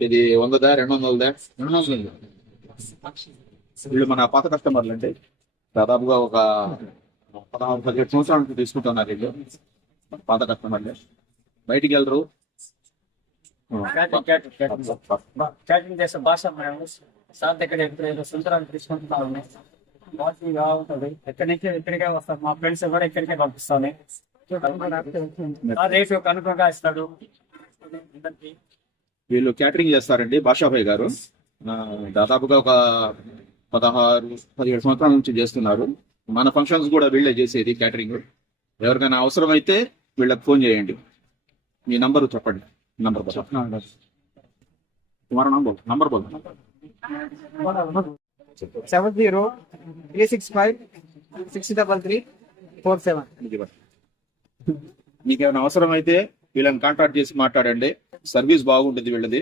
ఇది 100దా 200దా? 200. వీళ్ళు మన పాత కస్టమర్లు అండి. దాదాపుగా ఒక 16-17 సంవత్సరాల నుంచి తీసుకుంటున్నారు వీళ్ళు. పాత కస్టమర్లే, బయటికి వెళ్ళరు. క్యాటరింగ్ చేసే భాష మేము సార్ దగ్గర ఎప్పుడు సంవత్సరాలు తీసుకుంటున్నాము. బాగా ఉంటుంది. ఎక్కడి నుంచి ఇక్కడికే వస్తారు. మా ఫ్రెండ్స్ కూడా ఇక్కడికే పంపిస్తాను. రేటు కనుకగా ఇస్తాడు. వీళ్ళు క్యాటరింగ్ చేస్తారండి, బాషాభాయ్ గారు. దాదాపుగా ఒక 16-17 సంవత్సరాల నుంచి చేస్తున్నారు. మన ఫంక్షన్స్ కూడా వీళ్ళే చేసేది క్యాటరింగ్. ఎవరికైనా అవసరం అయితే వీళ్ళకి ఫోన్ చేయండి. మీ నంబరు చెప్పండి. నంబర్ तुम्हारा नाम बोल, नंबर बोल. 70-365-633-47. మీకు ఏమైనా అవసరం అయితే వీళ్ళని కాంటాక్ట్ చేసి మాట్లాడండి. సర్వీస్ బాగుంటుంది వీళ్ళది.